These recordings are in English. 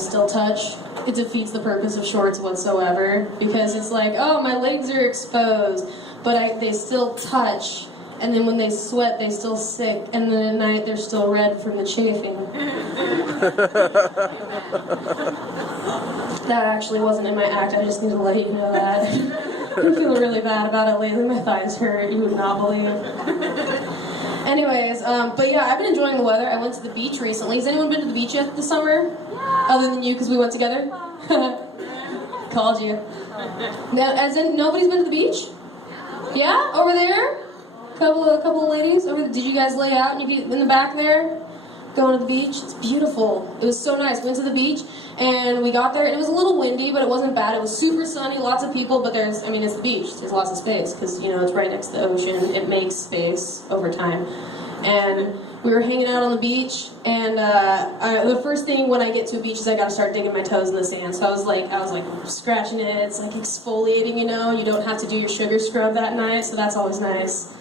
still touch, it defeats the purpose of shorts whatsoever, because it's like, oh, my legs are exposed, but they still touch, and then when they sweat, they still sick, and then at night they're still red from the chafing. That actually wasn't in my act, I just need to let you know that. I'm feeling really bad about it lately, my thighs hurt, you would not believe. Anyways, but yeah, I've been enjoying the weather. I went to the beach recently. Has anyone been to the beach yet this summer? Yeah. Other than you, because we went together? Called you. Now, as in, nobody's been to the beach? Yeah? Over there? Couple of ladies? Did you guys lay out and you get in the back there? Going to the beach? It's beautiful. It was so nice. Went to the beach, and we got there, and it was a little windy, but it wasn't bad. It was super sunny, lots of people, but it's the beach. There's lots of space, because, it's right next to the ocean. It makes space over time. And we were hanging out on the beach, and the first thing when I get to a beach is I gotta start digging my toes in the sand. So I was like scratching it. It's like exfoliating, you don't have to do your sugar scrub that night, so that's always nice.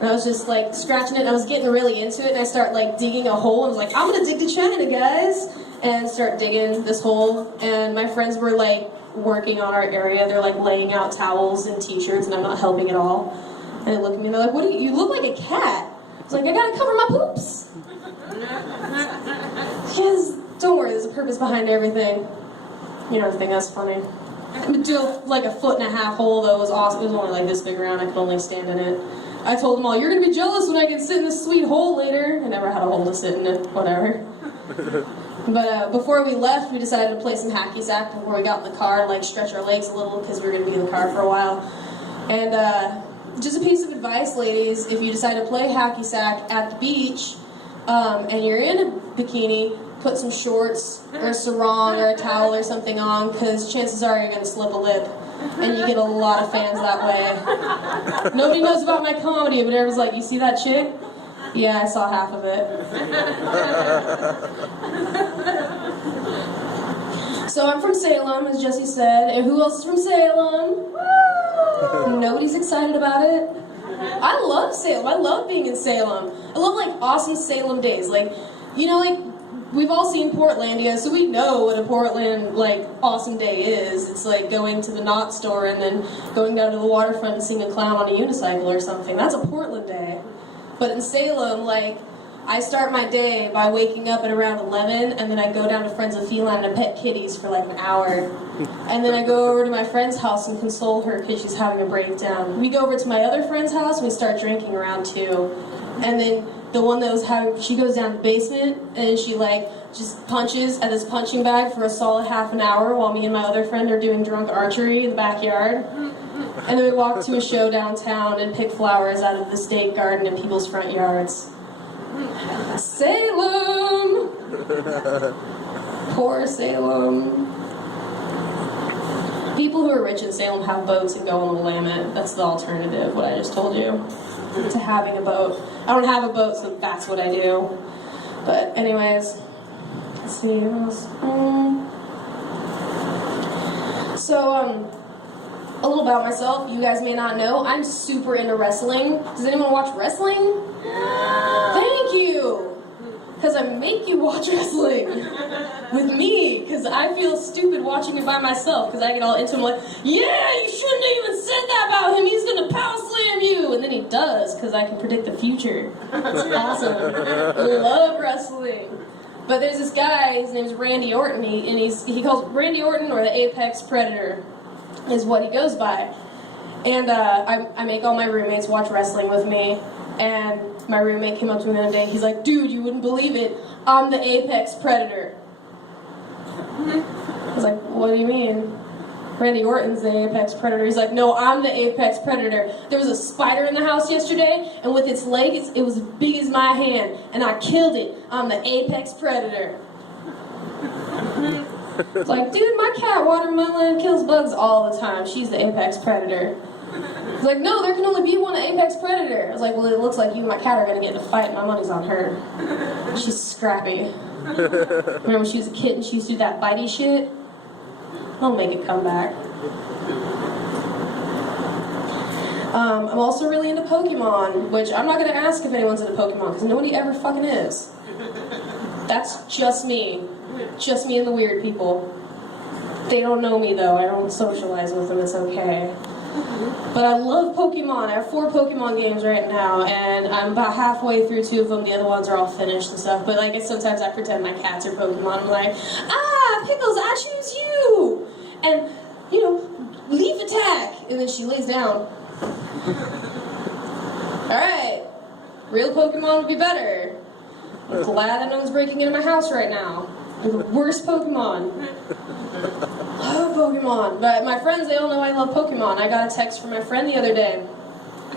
And I was just like scratching it, and I was getting really into it, and I start like digging a hole. I was like, I'm gonna dig to China, guys, and start digging this hole. And my friends were like working on our area. They're like laying out towels and t-shirts, and I'm not helping at all. And they look at me, and they're like, "What do you look like a cat?" I was like, "I gotta cover my poops." Yes, don't worry, there's a purpose behind everything. You know, I think that's funny. I do like a 1.5-foot hole though. It was awesome. It was only like this big around. I could only stand in it. I told them all, "You're gonna be jealous when I can sit in this sweet hole later." I never had a hole to sit in it, whatever. But before we left, we decided to play some hacky sack before we got in the car, like stretch our legs a little because we were gonna be in the car for a while. And just a piece of advice, ladies, if you decide to play hacky sack at the beach, and you're in a bikini, put some shorts or a sarong or a towel or something on, because chances are you're gonna slip a lip. And you get a lot of fans that way. Nobody knows about my comedy, but everyone's like, "You see that chick?" Yeah, I saw half of it. So I'm from Salem, as Jesse said. And who else is from Salem? Woo! Nobody's excited about it. I love Salem. I love being in Salem. I love like awesome Salem days. Like, we've all seen Portlandia, so we know what a Portland, awesome day is. It's like going to the Knot store and then going down to the waterfront and seeing a clown on a unicycle or something. That's a Portland day. But in Salem, I start my day by waking up at around 11, and then I go down to Friends of Feline and pet kitties for an hour. And then I go over to my friend's house and console her because she's having a breakdown. We go over to my other friend's house and we start drinking around 2. And then the one that was she goes down to the basement and she just punches at this punching bag for a solid half an hour while me and my other friend are doing drunk archery in the backyard. And then we walk to a show downtown and pick flowers out of the state garden in people's front yards. Salem! Poor Salem. People who are rich in Salem have boats and go on the Willamette. That's the alternative, what I just told you, to having a boat. I don't have a boat, so that's what I do. But anyways, let's see what else. A little about myself. You guys may not know, I'm super into wrestling. Does anyone watch wrestling? Yeah. Thank you! Because I make you watch wrestling with me, because I feel stupid watching it by myself, because I get all into him like, "Yeah, you shouldn't have even said that about him, he's going to power slam you!" And then he does, because I can predict the future. It's awesome. I love wrestling. But there's this guy, his name's Randy Orton, and he calls Randy Orton, or the Apex Predator, is what he goes by. And I make all my roommates watch wrestling with me, and my roommate came up to me the other day, he's like, "Dude, you wouldn't believe it, I'm the Apex Predator." I was like, "What do you mean?" "Randy Orton's the Apex Predator." He's like, "No, I'm the Apex Predator. There was a spider in the house yesterday, and with its legs, it was as big as my hand, and I killed it. I'm the Apex Predator." It's like, "Dude, my cat Watermelon kills bugs all the time. She's the Apex Predator." He's like, "No, there can only be one Apex Predator." I was like, "Well, it looks like you and my cat are going to get in a fight. My money's on her. She's scrappy." Remember when she was a kitten, she used to do that bitey shit? I'll make it come back. I'm also really into Pokemon, which I'm not going to ask if anyone's into Pokemon, because nobody ever fucking is. That's just me. Just me and the weird people. They don't know me though, I don't socialize with them, it's okay. But I love Pokemon. I have 4 Pokemon games right now, and I'm about halfway through 2 of them. The other ones are all finished and stuff. But like, sometimes I pretend my cats are Pokemon. I'm like, Pickles, I choose you! And, you know, leaf attack! And then she lays down. Alright, real Pokemon would be better. I'm glad that no one's breaking into my house right now. They're the worst Pokemon. Love Pokemon. But my friends, they all know I love Pokemon. I got a text from my friend the other day.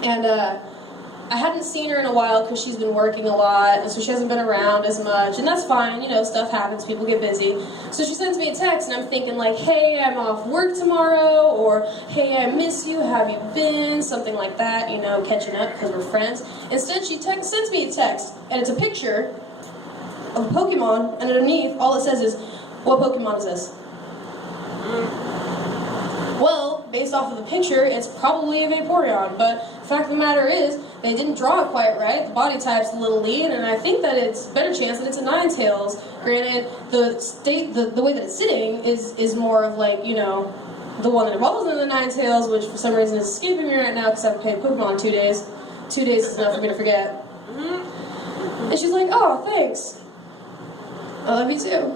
And I hadn't seen her in a while because she's been working a lot, and so she hasn't been around as much. And that's fine, you know, stuff happens, people get busy. So she sends me a text, and I'm thinking like, hey, I'm off work tomorrow, or hey, I miss you, how have you been? Something like that, you know, catching up because we're friends. Instead, she sends me a text, and it's a picture of a Pokemon, and underneath, all it says is, what Pokemon is this? Well, based off of the picture, it's probably a Vaporeon, but the fact of the matter is, they didn't draw it quite right. The body type's a little lean, and I think that it's a better chance that it's a Ninetales. Granted, the way that it's sitting is more of like, you know, the one that evolves into the Ninetales, which for some reason is escaping me right now because I've played Pokemon 2 days. 2 days is enough for me to forget. And she's like, oh, thanks. I love you too.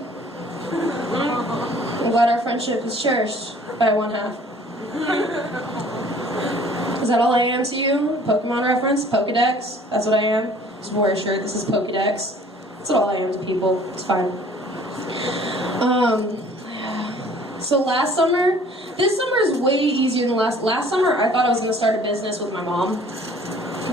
I'm glad our friendship is cherished by one half. Is that all I am to you? Pokemon reference? Pokedex? That's what I am? Just wear a shirt that says Pokedex. That's all I am to people. It's fine. So last summer, this summer is way easier than last summer. I thought I was going to start a business with my mom.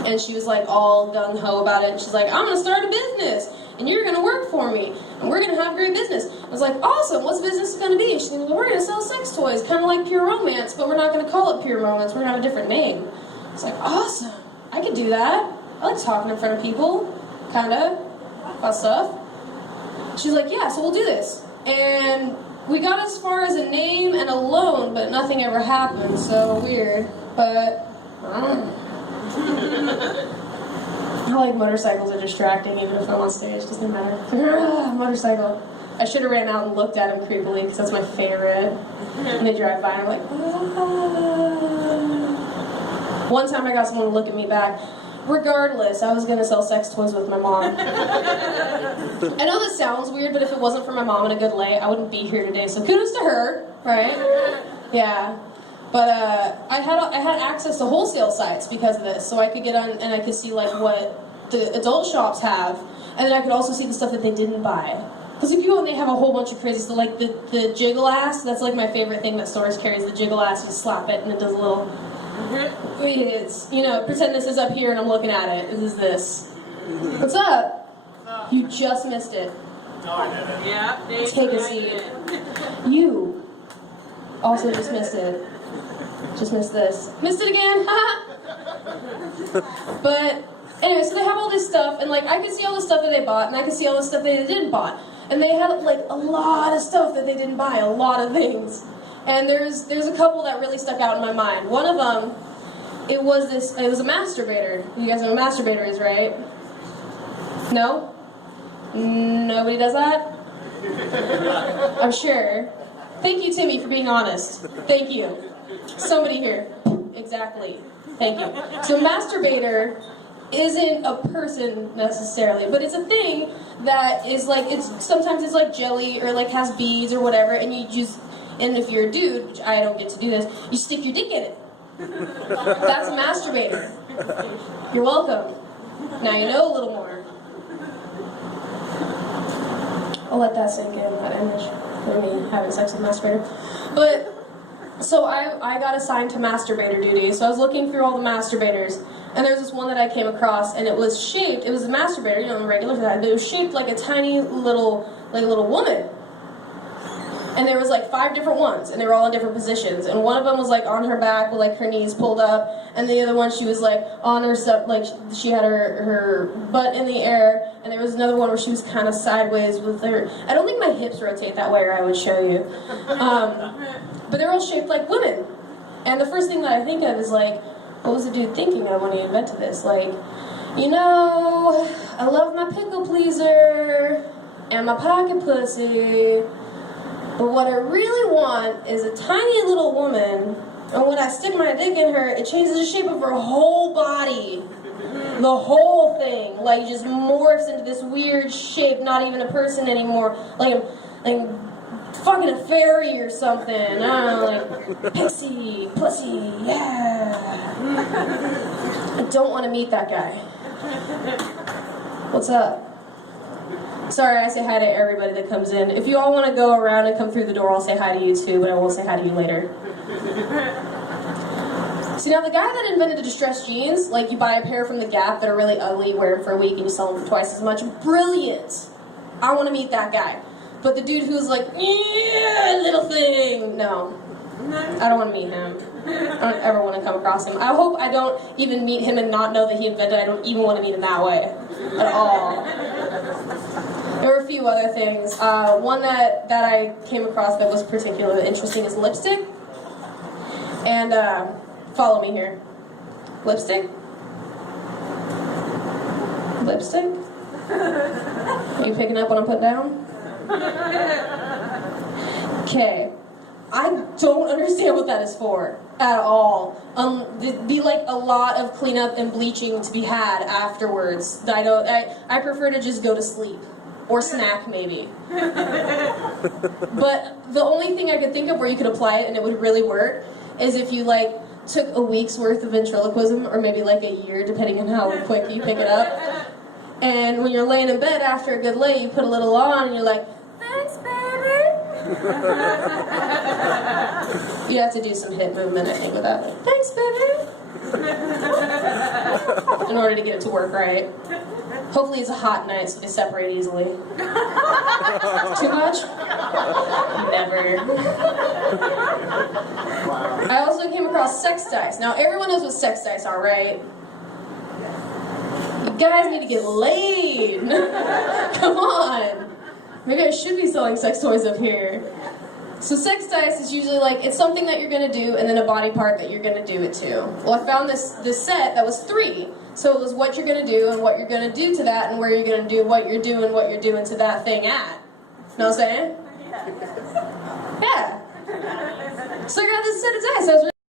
And she was like all gung-ho about it. And she's like, I'm going to start a business. And you're going to work for me. And we're going to have great business. I was like, awesome, what's the business going to be? She's like, well, we're going to sell sex toys, kind of like Pure Romance, but we're not going to call it Pure Romance. We're going to have a different name. I was like, awesome, I could do that. I like talking in front of people, kind of, about stuff. She's like, yeah, so we'll do this. And we got as far as a name and a loan, but nothing ever happened, so weird. But, I don't know. I like motorcycles are distracting, even if I'm on stage, doesn't matter. Motorcycle. I should have ran out and looked at him creepily, because that's my favorite. And they drive by and I'm like, One time I got someone to look at me back. Regardless, I was going to sell sex toys with my mom. I know this sounds weird, but if it wasn't for my mom and a good lay, I wouldn't be here today, so kudos to her, right? Yeah. But I had access to wholesale sites because of this, so I could get on and I could see like what the adult shops have, and then I could also see the stuff that they didn't buy. Because if you go and they have a whole bunch of crazy stuff, like the jiggle ass, that's like my favorite thing that stores carries, the jiggle ass. You slap it and it does a little. It's, you know, pretend this is up here and I'm looking at it. This is this. What's up? You just missed it. No, I didn't. Yeah, Take a seat. You also just missed it. Just missed this. Missed it again, But anyway, so they have all this stuff, and like I could see all the stuff that they bought, and I could see all the stuff that they didn't bought. And they had like a lot of stuff that they didn't buy, a lot of things. And there's a couple that really stuck out in my mind. One of them, it was a masturbator. You guys know what a masturbator is, right? No? Nobody does that? I'm sure. Thank you, Timmy, for being honest. Thank you. Somebody here. Exactly. Thank you. So masturbator isn't a person necessarily, but it's a thing that is like, sometimes it's like jelly or like has beads or whatever, and you just, and if you're a dude, which I don't get to do this, you stick your dick in it. That's a masturbator. You're welcome. Now you know a little more. I'll let that sink in, that image of me having sex with a masturbator. But so I got assigned to masturbator duty, so I was looking through all the masturbators, and there's this one that I came across, and it was shaped, it was a masturbator, you know, the regular size, but it was shaped like a tiny little woman. And there was like 5 different ones, and they were all in different positions, and one of them was like on her back with like her knees pulled up, and the other one she was like on her stuff, like she had her butt in the air, and there was another one where she was kind of sideways with her, I don't think my hips rotate that way or I would show you. But they're all shaped like women. And the first thing that I think of is like, what was the dude thinking of when he invented this? Like, you know, I love my pickle pleaser, and my pocket pussy. But what I really want is a tiny little woman, and when I stick my dick in her, it changes the shape of her whole body. The whole thing, like, just morphs into this weird shape, not even a person anymore, like fucking a fairy or something. I don't know, like, pixie, pussy, yeah. I don't want to meet that guy. What's up? Sorry, I say hi to everybody that comes in. If you all want to go around and come through the door, I'll say hi to you too, but I won't say hi to you later. See, now the guy that invented the distressed jeans, like you buy a pair from the Gap that are really ugly, wear them for a week, and you sell them for twice as much, brilliant. I want to meet that guy. But the dude who's like, yeah, little thing, no. I don't want to meet him. I don't ever want to come across him. I hope I don't even meet him and not know that he invented it. I don't even want to meet him that way. At all. There were a few other things. One that I came across that was particularly interesting is lipstick. And, follow me here. Lipstick? Lipstick? Are you picking up what I'm putting down? Okay. I don't understand what that is for at all. There'd be like a lot of cleanup and bleaching to be had afterwards. I prefer to just go to sleep. Or snack, maybe. But the only thing I could think of where you could apply it and it would really work is if you like took a week's worth of ventriloquism, or maybe like a year, depending on how quick you pick it up. And when you're laying in bed after a good lay, you put a little on and you're like, thanks, baby. You have to do some hip movement, I think, with that. Like, thanks, baby. In order to get it to work right. Hopefully it's a hot night so they separate easily. Too much? Never. I also came across sex dice. Now everyone knows what sex dice are, right? You guys need to get laid. Come on. Maybe I should be selling sex toys up here. So sex dice is usually like, it's something that you're going to do and then a body part that you're going to do it to. Well, I found this set that was 3. So it was what you're going to do and what you're going to do to that and where you're going to do what you're doing to that thing at. Know what I'm saying? Yeah. So I got this set of dice. I was